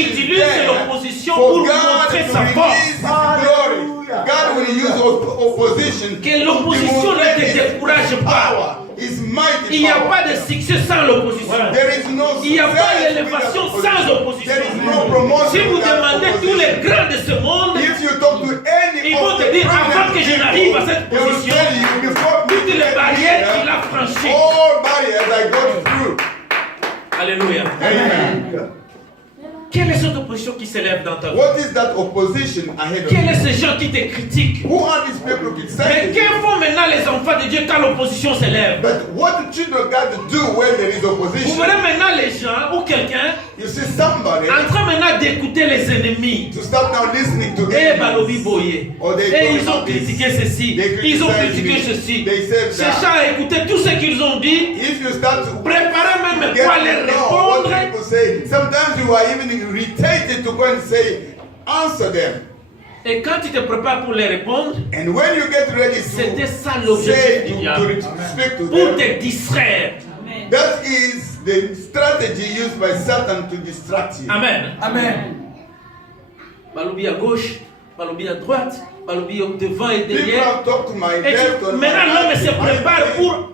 utilise l'opposition pour montrer sa force. God will use opposition. Que l'opposition ne te décourage pas. Il n'y a pas de succès sans l'opposition. Il n'y a pas d'élévation sans opposition. Si vous demandez tous les grands de ce monde, ils vont te dire avant que je n'arrive à cette position, toutes les barrières qu'il a franchies. Alléluia. Quelle est cette opposition qui s'élève dans ta vie? Quels sont ces gens qui te critiquent? Mais que font maintenant les enfants de Dieu quand l'opposition s'élève? Vous verrez maintenant les gens ou quelqu'un en train maintenant d'écouter les ennemis. Et Balobi Boye. Et ils ont critiqué ceci. Ils ont critiqué ceci. Ces gens ont écouté tout ce qu'ils ont dit. Préparez même quoi les répondre. Irritated to go and say, answer them. Et quand tu te prépares pour les répondre, c'était ça l'objectif du diable, pour te distraire. That is the strategy used by Satan to distract you. Amen. Amen. Balobi à gauche, balobi à droite, balobi devant et derrière. Maintenant l'homme se prépare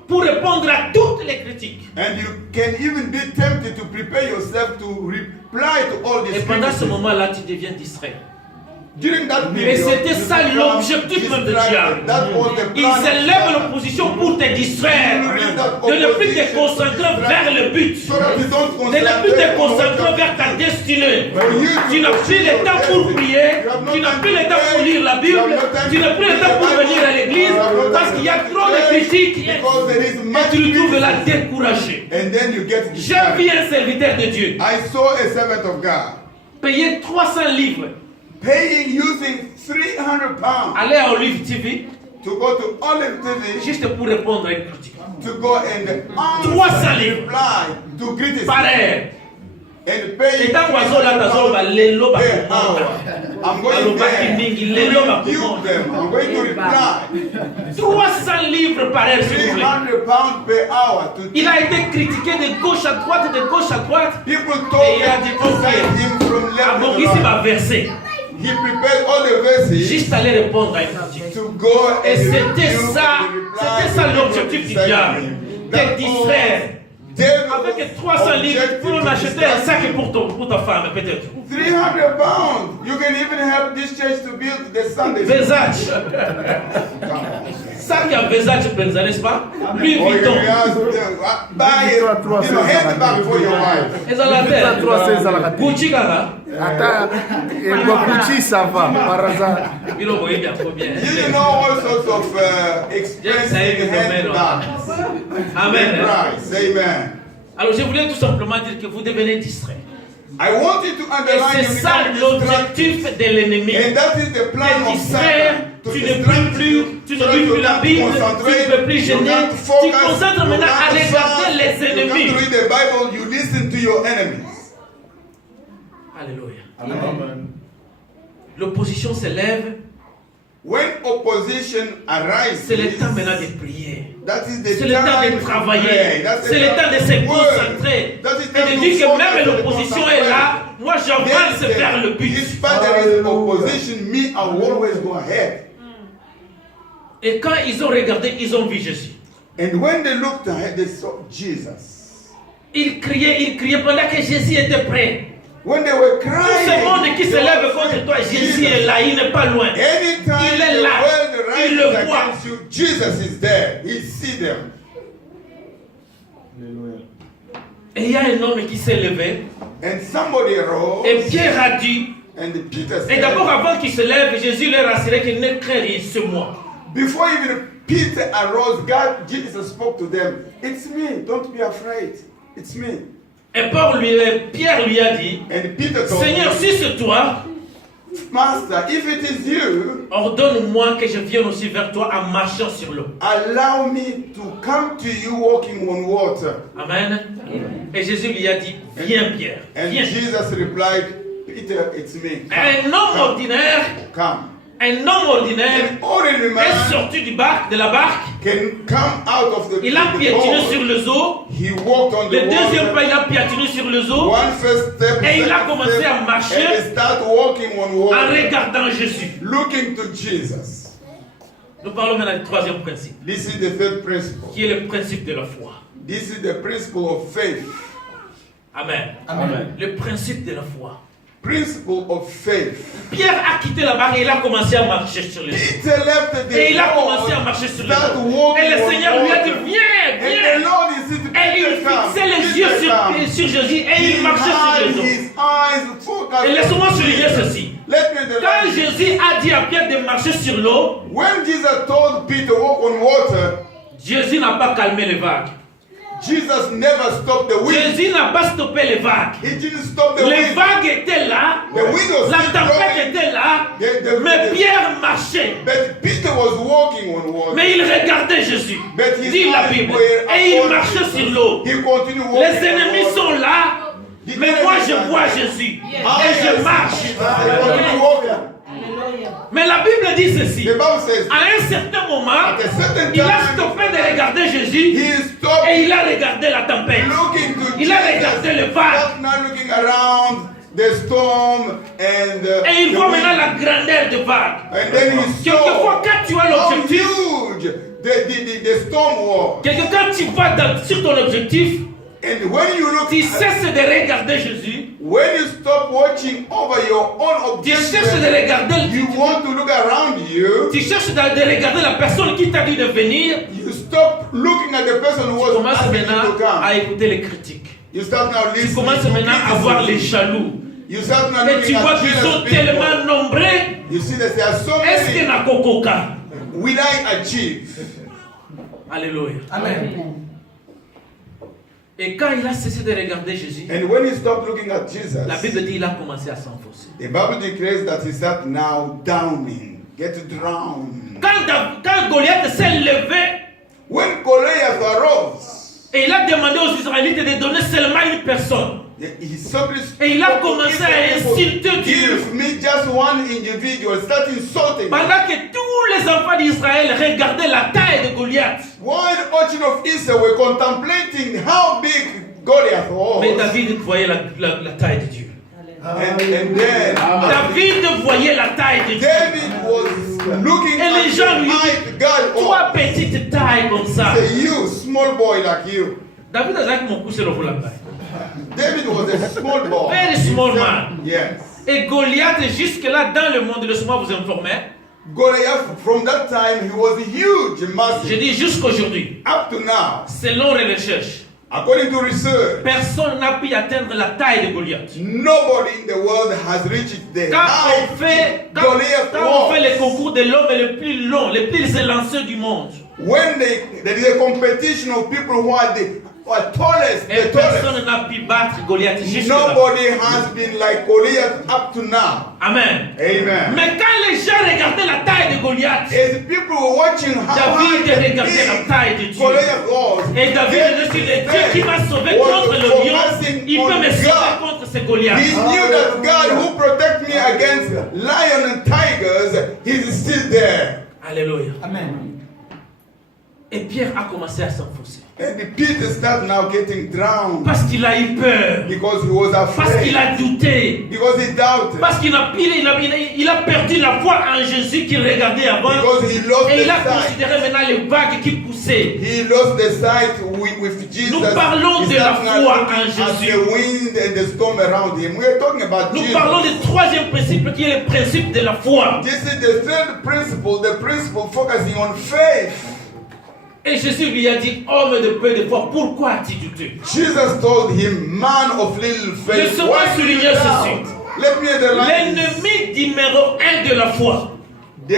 pour répondre à toutes les critiques. And you can even be tempted to prepare yourself to reply to all these critiques. Et pendant ce moment-là, tu deviens distrait. Et c'était ça l'objectif même de diable. Il s'élève l'opposition pour te distraire, de ne plus te concentrer vers le but, de ne plus te concentrer vers ta destinée. Tu n'as plus le temps pour prier, tu n'as plus le temps pour lire la Bible, tu n'as plus le temps pour venir à l'église parce qu'il y a trop de critiques et tu te trouves là découragé. J'ai vu un serviteur de Dieu payer 300 livres. Paying using 300 pounds. Aller à Olive TV. To go to Olive TV. Juste pour répondre à une critique. To go and 300 livres. Reply to criticism. Par heure. And pay. Et tant qu'oiseau là, t'as ba lelo ba I'm going there. I'm going to reply. 300 livres par heure, s'il vous plaît. 300 pounds per hour. Il a été critiqué de gauche à droite, de gauche à droite. People told him from left to right. Va verser. He prepared all the verses. Juste aller répondre à une critique. To go et c'était ça l'objectif du diable. Te distraire. Avec 300 livres, tu peux en acheter un sac pour ta femme, peut-être. 300 pounds. You can even help this church to build the Sunday. Versace. Sac à Versace, n'est-ce pas? Louis Vuitton. Buy it. Handbag for your wife. Gucci Gaga. Gucci, ça va. You know all sorts of expensive handbags. Amen. Amen. Alors je voulais tout simplement dire que vous devenez distrait. I want you to underline. Et c'est ça l'objectif de l'ennemi. And that is the plan of Satan. Tu ne lis plus la Bible, tu ne peux plus gêner. Tu te concentres maintenant à regarder les ennemis. You read the Bible, you listen to your enemies. Alléluia. Amen. L'opposition s'élève. When opposition arises, c'est le temps maintenant de prier. C'est le temps de travailler. C'est le temps de se concentrer. Et de dire que même l'opposition est là, moi j'avance vers le but. Et quand ils ont regardé, ils ont vu Jésus. And when they looked ahead, they saw Jesus. Ils criaient pendant que Jésus était près. When they were crying, tout ce monde qui se lève contre toi, Jésus est là, il n'est pas loin. Il est là, il le voit. Jesus is there, he sees them. Et il y a un homme qui s'est levé. And somebody arose. Et Pierre a dit. And Peter said, et d'abord, avant qu'il se lève, Jésus leur assurait qu'il ne craint rien, c'est moi. Before even Peter arose, Jesus spoke to them. It's me, don't be afraid. It's me. Et Pierre lui a dit, Seigneur, si c'est toi, Master, if it is you, ordonne-moi que je vienne aussi vers toi en marchant sur l'eau. Allow me to come to you walking on water. Amen. Et Jésus lui a dit, viens Pierre. And viens. Jesus replied, Peter, it's me. Un homme ordinaire Un homme ordinaire An ordinary est man sorti de la barque. can come out of the Il a piétiné sur boat. les eaux. He walked on Le the deuxième pas, water. il a piétiné sur les eaux One first step, Et il a second commencé step, à marcher and he start walking on en water, regardant Jésus. looking to Jesus. Nous parlons maintenant du troisième principe, This is the third principle. qui est le principe de la foi. This is the principle of faith. Amen. Amen. Le principe de la foi. Principle of faith. Pierre a quitté la barque et il a commencé à marcher sur les eaux. Peter left the Et il a commencé à boat, marcher sur les start eaux. walking Et le on Seigneur lui a dit, water. viens, And the viens. Lord is it, Et il Peter come, fixait les Peter yeux come. sur Jésus et He il marchait sur had les eaux. his eyes focused Et laisse-moi on souligner Jesus. ceci. Let me underline Quand this. Jésus a dit à Pierre de marcher sur l'eau, When Jesus told Peter walk on water, Jésus n'a pas calmé les vagues. Jesus never stopped the wind. Jésus n'a pas stoppé les vagues. He didn't stop the Les wind. vagues étaient là, The wind was la still tempête blowing. était là, mais Pierre marchait. But Peter was walking on water. Mais il regardait Jésus, But his dit la eyes Bible, were et il upon marchait Jesus. sur l'eau. He continued walking Les ennemis on water. sont là, mais moi je vois Jésus et je marche. He continued walking. Mais la Bible dit ceci. The Bible says, À un certain moment, at a certain il a time, stoppé de regarder Jésus he stopped et il a regardé la tempête. looking to Il a regardé le Jesus. vague. Stop now looking around the storm and Et il the voit wind. maintenant la grandeur de vague. And then he Quelquefois, saw quand tu as how l'objectif, huge the storm was. quelquefois tu vas sur ton objectif, And when you look tu at, cesses de regarder Jésus, when you stop watching over your own tu cherches de objective, regarder, you want to look around you. tu cherches de regarder la personne qui t'a dit de venir. You stop looking at the person who Tu was commences asking you maintenant to come. à écouter les critiques. You start now Tu listening commences to maintenant à voir les criticism. jaloux. You start now Et tu looking vois at qu'ils jealous sont people. tellement nombreux. You see that there are so Est-ce que many. na kokoka? Will I achieve? Alléluia. Amen. Et quand il a cessé de regarder Jésus, And when he stopped looking at Jesus, la Bible dit il a commencé à s'enfoncer. the Bible declares that he start now downing, get drowned. Quand Goliath s'est levé When Goliath arose, et il a demandé aux Israélites de donner seulement une personne, he simply et il a commencé à insulter Dieu. give me just one individual, start insulting. Pendant que tous les enfants d'Israël regardaient la taille de Goliath. While the children of Israel were contemplating how big Goliath was, Mais David voyait la taille de Dieu. and then David voyait la taille de Dieu. David was looking Et les at gens the lui might God. Toi, petite taille comme ça. Say, you, small boy like you. David a dit mon coup, c'est le roulant. David was a small boy. Very small man. Yes. Et Goliath, jusque-là, dans le monde, laissez-moi vous informer. Goliath, from that time, he was huge, Je massive. dis jusqu'aujourd'hui, Up to now, selon les recherches, according to research, personne n'a pu atteindre la taille de Goliath. nobody in the world has reached the Quand height Goliath on fait was. les concours de l'homme le plus long, les plus élancés du monde, When there is a competition of people who are the tallest, et the tallest, personne n'a pu battre Goliath jusque-là. nobody has been like Goliath up to now. Amen. Amen. Mais quand les gens regardaient la taille de Goliath, As people were watching how high David and regardait la big taille de Dieu. Goliath was, Et David a dit, le Dieu qui m'a sauvé contre le lion, il peut me sauver contre ce Goliath. He knew that God who protect me against lion and tigers, he's still there. Alléluia. Amen. Et Pierre a commencé à s'enfoncer. And Peter started now getting drowned Parce qu'il a eu peur. because he was Parce qu'il afraid, a douté. because he doubted, Parce qu'il il a perdu la foi en Jésus qu'il regardait avant. because he lost Et the il a sight. considéré maintenant les vagues qui poussaient. He lost the sight with Jesus. Nous parlons He de la started now foi looking en at Jésus. the wind and the storm around him. We are talking about Nous Jesus. parlons du troisième principe qui est le principe de la foi. This is the third principle, the principle focusing on faith. Et Jésus lui a dit, homme de peu de foi, pourquoi as-tu douté? Jesus told him, man of little faith, Laissez-moi why did souligner you ceci. doubt? Let me underline this. L'ennemi numéro 1 de la foi. The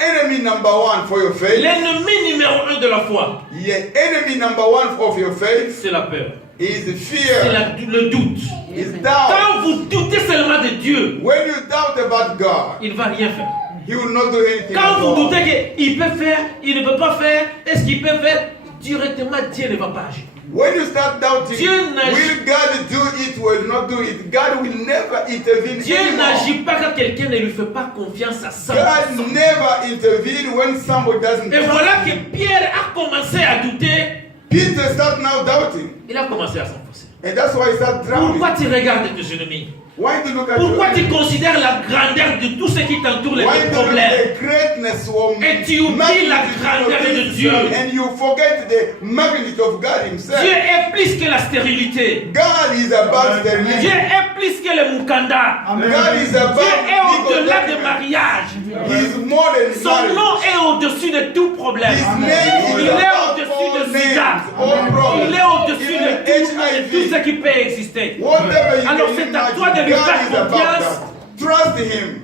enemy number one for your faith, L'ennemi numéro 1 de la foi, the enemy number one of your faith c'est la peur. is C'est fear, le doute. is doubt. Quand vous doutez seulement de Dieu, When you doubt about God, il ne va rien faire. He will not do anything Quand at vous all. doutez qu'il peut faire, il ne peut pas faire, est-ce qu'il peut faire, directement Dieu ne va pas agir. When you start doubting, Dieu will God do it or will not do it? God will never intervene Dieu anymore. n'agit pas quand quelqu'un ne lui fait pas confiance à 100%. God never intervene when somebody doesn't Et trust voilà que him. Pierre a commencé à douter. Peter start now doubting. Il a commencé à s'enfoncer. And that's why he start drowning. Pourquoi tu regardes tes ennemis? Why do you look at Pourquoi your tu enemy? considères la grandeur de tout ce qui t'entoure, les Why do you look problèmes? at the greatness of Et tu oublies la grandeur de Dieu. and you forget the magnitude of God himself. Dieu est plus que la stérilité. God is about the Dieu religion. est plus que le mukanda. God is about Dieu est au-delà legal des mariages. He is more than Son marriage. nom est au-dessus de tout problème. His name Il is est above au-dessus all de SIDA. names, all problems. Il est au-dessus Even de tout ce HIV. qui peut exister. Whatever you Alors can c'est à imagine, toi de lui God faire is about confiance that. Trust him.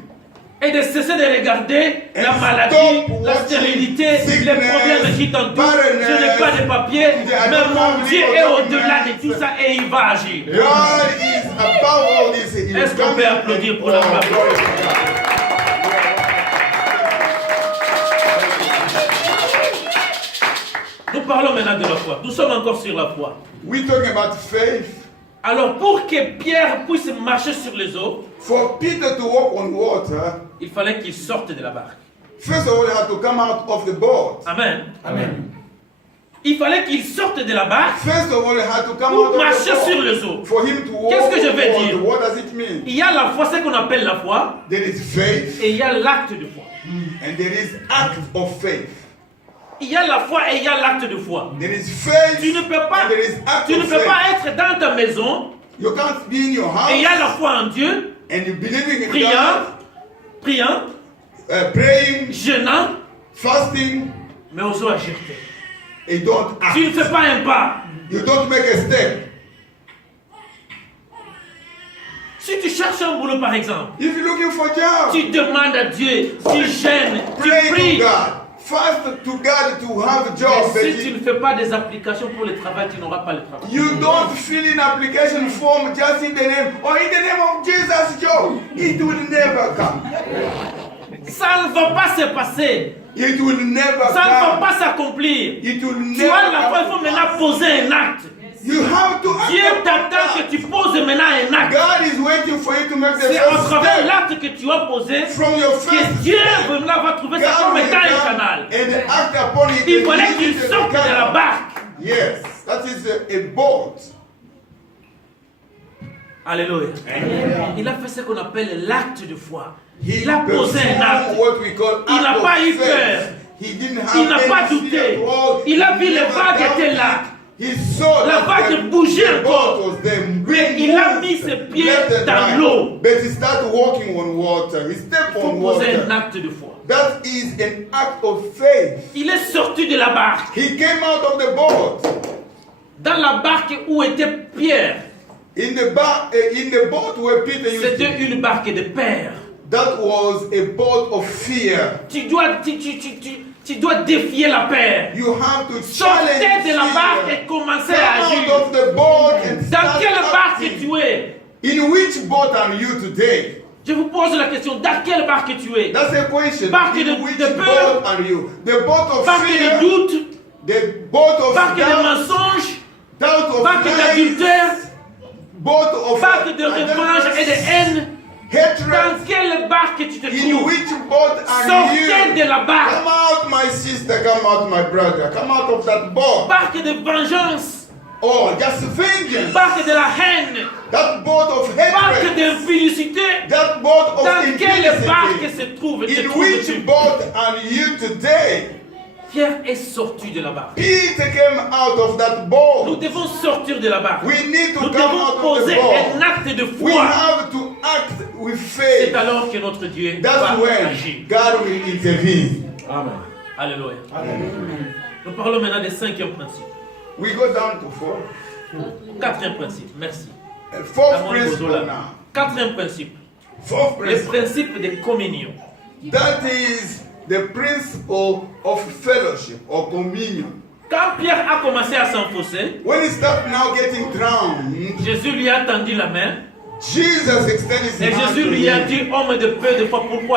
et de cesser de regarder la And maladie, stop la watching stérilité, les sickness, problèmes qui t'entourent. Je n'ai pas de papier, mais mon Dieu est au-delà de tout ça et il va agir. God is above all this. He will Est-ce qu'on come peut in applaudir and- pour la gloire? glory to God. Nous parlons maintenant de la foi. Nous sommes encore sur la foi. We're talking about faith. Alors pour que Pierre puisse marcher sur les eaux, For Peter to walk on water, il fallait qu'il sorte de la barque. first of all, he had to come out of the boat. Amen. Il fallait qu'il sorte de la barque First of all, he had to come pour out of marcher the sur boat. les eaux. For him to walk Qu'est-ce que je vais on dire? water, what does it mean? Il y a la foi, ce qu'on appelle la foi, There is faith et il y a l'acte de foi. and there is act of faith. Il y a la foi et il y a l'acte de foi. There is faith Tu ne peux pas, and there is act tu ne of peux faith. pas être dans ta maison You can't be in your house et il y a la foi en Dieu, and you're believing in priant, priant, God, praying, jeûnant, fasting, mais osons agir. and don't act. Tu ne fais pas un pas. You don't make a step. Si tu cherches un boulot par exemple, If you're looking for a job, tu demandes à Dieu, tu gênes, tu pray pries. to God. Fast to God to have a Mais job. si But tu ne fais pas des applications pour le travail, tu n'auras pas le travail. you don't fill in application form just in the name or in the name of Jesus job. It will never come. Ça ne va pas se passer. It will never Ça ne va come. pas s'accomplir. It will Tu never as la foi, il faut come. maintenant poser un acte. You have to act Dieu upon t'attend that. que tu poses maintenant un acte. God is waiting for you to make the C'est au first travers de step l'acte que tu as posé from your que first Dieu step. maintenant va trouver ça God comme will étant un come canal. and act upon it. Il and fallait use qu'il it as a sorte de la canal. barque. Yes, that is a boat. Alléluia. Il a fait ce qu'on appelle l'acte de foi. He Il a posé un performed acte. what we call Il n'a act pas of eu faith. peur. He didn't have Il n'a any pas fear douté. at all. Il a He vu les never vagues doubted. étaient là. He saw La that vague the- bougeait the encore. boat was there. Mais il a mis ses pieds Left and dans right. l'eau. But he started walking on water. He stepped Il faut on poser un water. acte de foi. That is an act of faith. Il est sorti de la barque. He came out of the boat. Dans la barque où était Pierre, In the boat where Peter used to c'était une barque de peur. that was a boat of fear. Tu dois défier la peur. You have to Sortez challenge de la barque fear. et commencez à Come agir. out of the boat and Dans start quelle barque acting. tu es? In which boat are you today? Je vous pose la question, dans quelle barque tu es? That's a question. Barque In de which peur. boat are you? The boat of Barque fear, de doute, the boat of barque de doubt, mensonges, doubt of barque lies, d'adultère, boat of barque de revanche et de haine. hatred. Dans quelle barque tu te In trouves? which boat are Sortez de you? la barque. Come out, my sister. Come out, my brother. Come out of that boat. Barque de vengeance, Oh, just vengeance. barque de la haine, That boat of barque hatred. d'infinicité. That boat of Dans quelle barque impudicity. se trouve te In trouves-tu? which boat are you today? Pierre est sorti de la barque. Peter came out of that Nous boat. devons sortir de la barque. We need to Nous come devons out of the poser un boat. acte de We foi. have to act with C'est faith. alors que notre Dieu That's va when agir. God will intervene. Amen. Alléluia. Nous parlons maintenant des cinquième principe. We go down to four. Quatrième principe. Merci. Fourth Avant de principle Bozola. now. Quatrième principe. Fourth Le principle. principe de communion. That is the principle of fellowship or communion. Quand Pierre a commencé à s'enfoncer, When he started now getting drowned, Jésus lui a tendu la main Jesus extended his et hand Jésus to lui a him. dit, homme de peu de foi, pourquoi